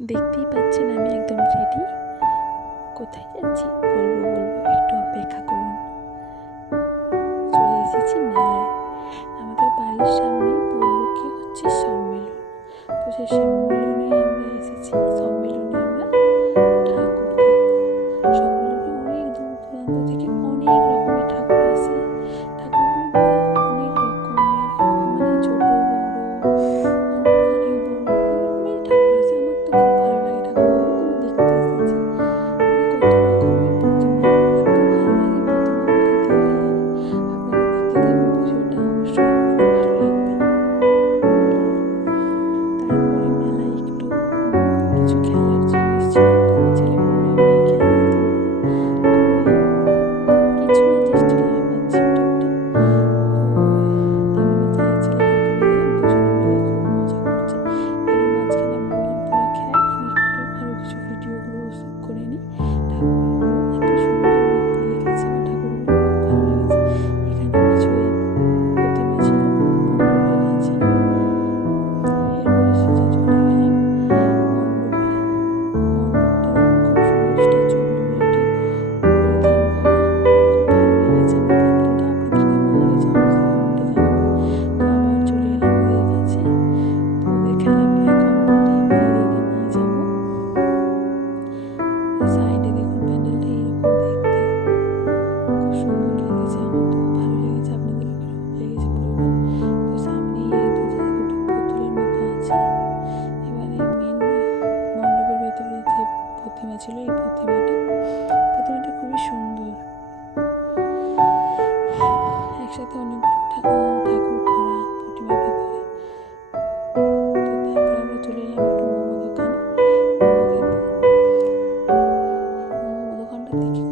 দেখতেই পাচ্ছেন আমি একদম রেডি কোথায় যাচ্ছি? বলব বলব, একটু অপেক্ষা করুন। চলে এসেছি মেলায়। আমাদের বাড়ির সামনে বলল, কি হচ্ছে সম্মেলন? তো সেই সম্মেলনে আমরা এসেছি। Thank you.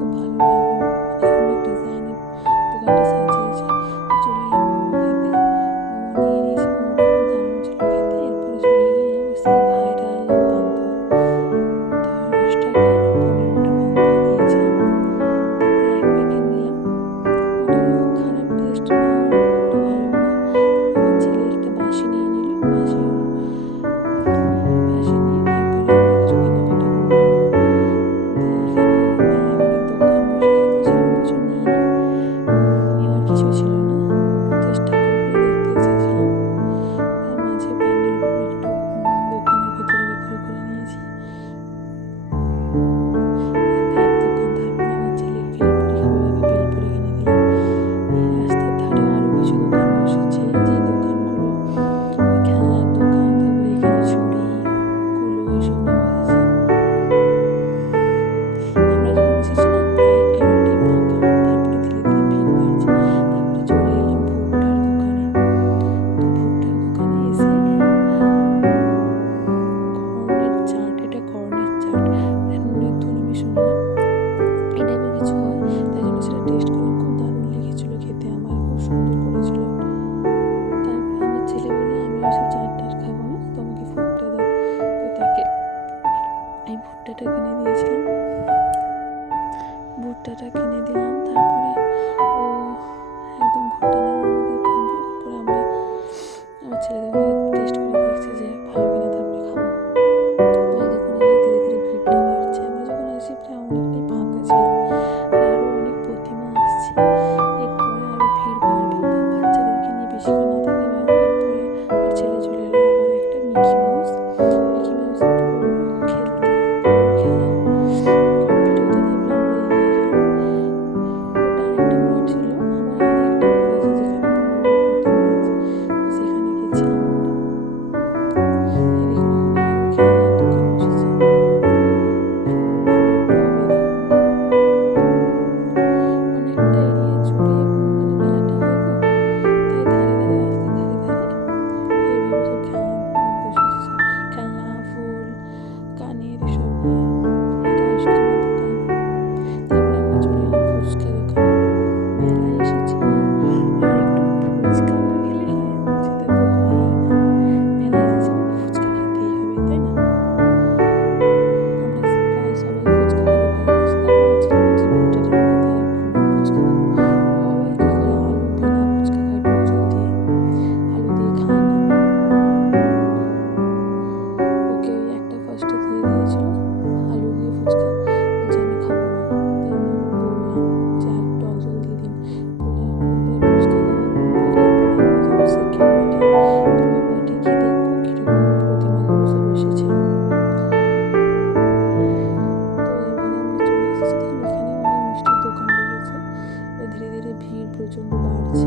প্রচণ্ড বাড়ছে।